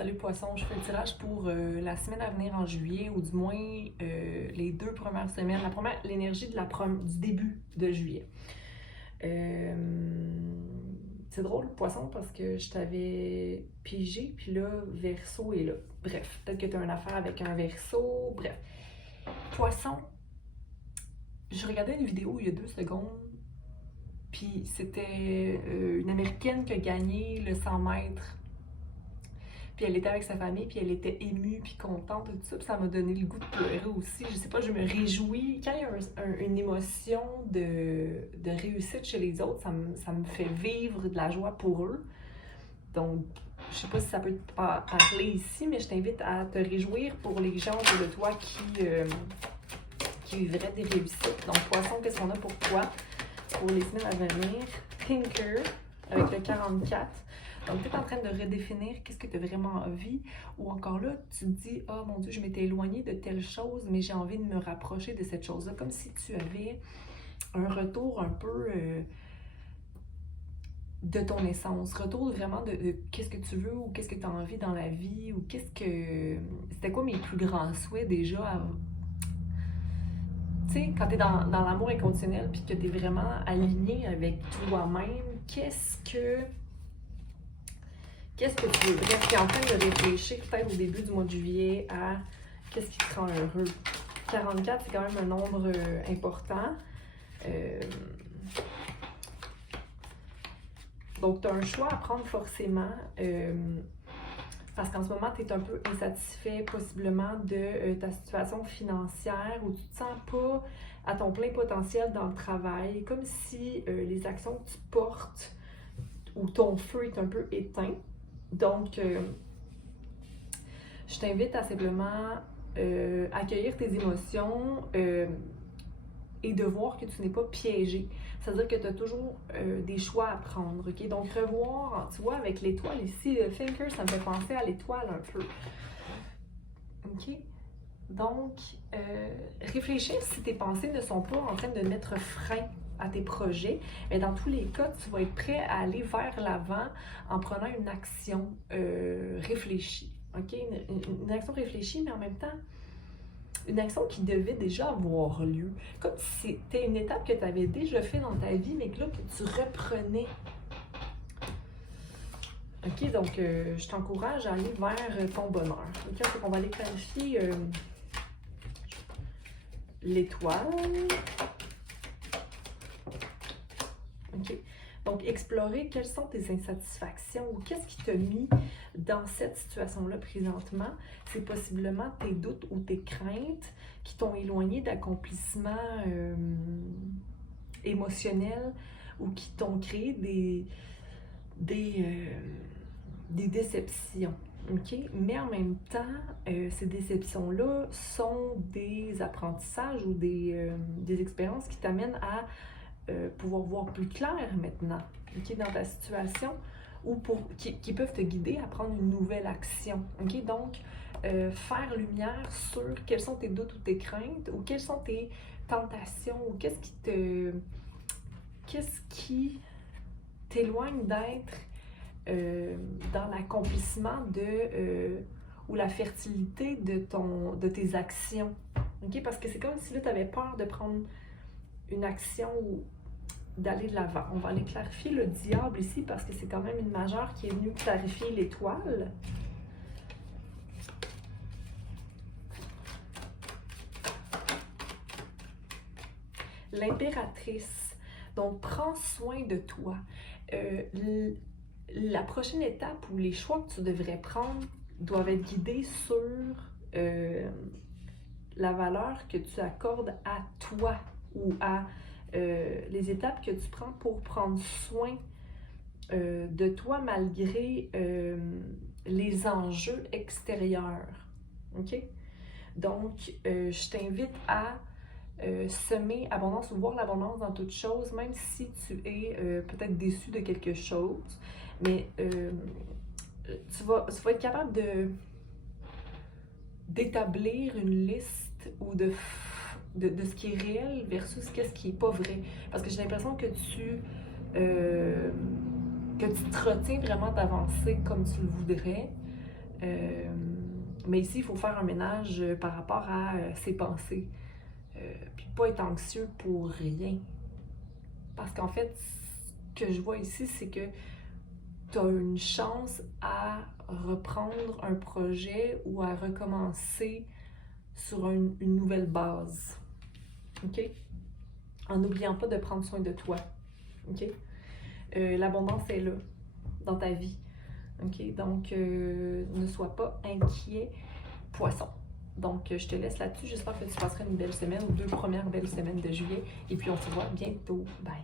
Salut Poisson, je fais le tirage pour la semaine à venir en juillet, ou du moins les 2 premières semaines, l'énergie du début de juillet. Euh, c'est drôle, Poisson, parce que je t'avais pigé, puis là, Verseau est là. Bref, peut-être que tu as une affaire avec un Verseau, bref. Poisson, je regardais une vidéo il y a 2 secondes, puis c'était une Américaine qui a gagné le 100 mètres. Puis elle était avec sa famille, puis elle était émue, puis contente, et tout ça. Puis ça m'a donné le goût de pleurer aussi. Je sais pas, je me réjouis. Quand il y a une émotion de réussite chez les autres, ça me fait vivre de la joie pour eux. Donc, je sais pas si ça peut te parler ici, mais je t'invite à te réjouir pour les gens autour de toi qui vivraient des réussites. Donc, Poisson, qu'est-ce qu'on a pour toi pour les semaines à venir? Thinker, avec le 44. Donc, tu es en train de redéfinir qu'est-ce que tu as vraiment envie, ou encore là, tu te dis « Oh mon Dieu, je m'étais éloignée de telle chose, mais j'ai envie de me rapprocher de cette chose-là. » Comme si tu avais un retour un peu de ton essence. Retour vraiment de qu'est-ce que tu veux, ou qu'est-ce que tu as envie dans la vie, ou qu'est-ce que... C'était quoi mes plus grands souhaits déjà Tu sais, quand tu es dans l'amour inconditionnel, puis que tu es vraiment aligné avec toi-même, qu'est-ce que tu veux? Bref, tu es en train de réfléchir peut-être au début du mois de juillet à qu'est-ce qui te rend heureux. 44, c'est quand même un nombre important. Donc, tu as un choix à prendre forcément parce qu'en ce moment, tu es un peu insatisfait possiblement de ta situation financière, où tu ne te sens pas à ton plein potentiel dans le travail, comme si les actions que tu portes ou ton feu est un peu éteint. Donc, je t'invite à simplement accueillir tes émotions et de voir que tu n'es pas piégé. C'est-à-dire que tu as toujours des choix à prendre. Okay? Donc, revoir, tu vois, avec l'étoile ici, le Thinker, ça me fait penser à l'étoile un peu. OK? Donc, réfléchir si tes pensées ne sont pas en train de mettre frein à tes projets, mais dans tous les cas, tu vas être prêt à aller vers l'avant en prenant une action réfléchie. OK? Une action réfléchie, mais en même temps, une action qui devait déjà avoir lieu. Comme si c'était une étape que tu avais déjà fait dans ta vie, mais que là, que tu reprenais. OK? Donc, je t'encourage à aller vers ton bonheur. OK? Donc, on va aller clarifier l'étoile. OK. Donc, explorer quelles sont tes insatisfactions ou qu'est-ce qui t'a mis dans cette situation-là présentement. C'est possiblement tes doutes ou tes craintes qui t'ont éloigné d'accomplissements émotionnels ou qui t'ont créé des déceptions. Okay? Mais en même temps, ces déceptions-là sont des apprentissages ou des expériences qui t'amènent à pouvoir voir plus clair maintenant, okay, dans ta situation, ou qui peuvent te guider à prendre une nouvelle action. Okay? Donc, faire lumière sur quels sont tes doutes ou tes craintes, ou quelles sont tes tentations, ou qu'est-ce qui t'éloigne d'être dans l'accomplissement ou la fertilité de tes actions. Okay? Parce que c'est comme si là, tu avais peur de prendre une action ou d'aller de l'avant. On va aller clarifier le diable ici parce que c'est quand même une majeure qui est venue clarifier l'étoile. L'impératrice. Donc, prends soin de toi. La prochaine étape ou les choix que tu devrais prendre doivent être guidés sur la valeur que tu accordes à toi ou à les étapes que tu prends pour prendre soin de toi malgré les enjeux extérieurs. OK? Donc, je t'invite à semer abondance ou voir l'abondance dans toute chose, même si tu es peut-être déçu de quelque chose. Mais tu vas être capable d'établir une liste ou de ce qui est réel versus ce qui est pas vrai. Parce que j'ai l'impression que tu te retiens vraiment d'avancer comme tu le voudrais. Mais ici, il faut faire un ménage par rapport à ses pensées. Puis pas être anxieux pour rien. Parce qu'en fait, ce que je vois ici, c'est que tu as une chance à reprendre un projet ou à recommencer sur une nouvelle base. OK? En n'oubliant pas de prendre soin de toi. OK? L'abondance est là, dans ta vie. OK? Donc, ne sois pas inquiet, poisson. Donc, je te laisse là-dessus. J'espère que tu passeras une belle semaine ou 2 premières belles semaines de juillet. Et puis, on se voit bientôt. Bye!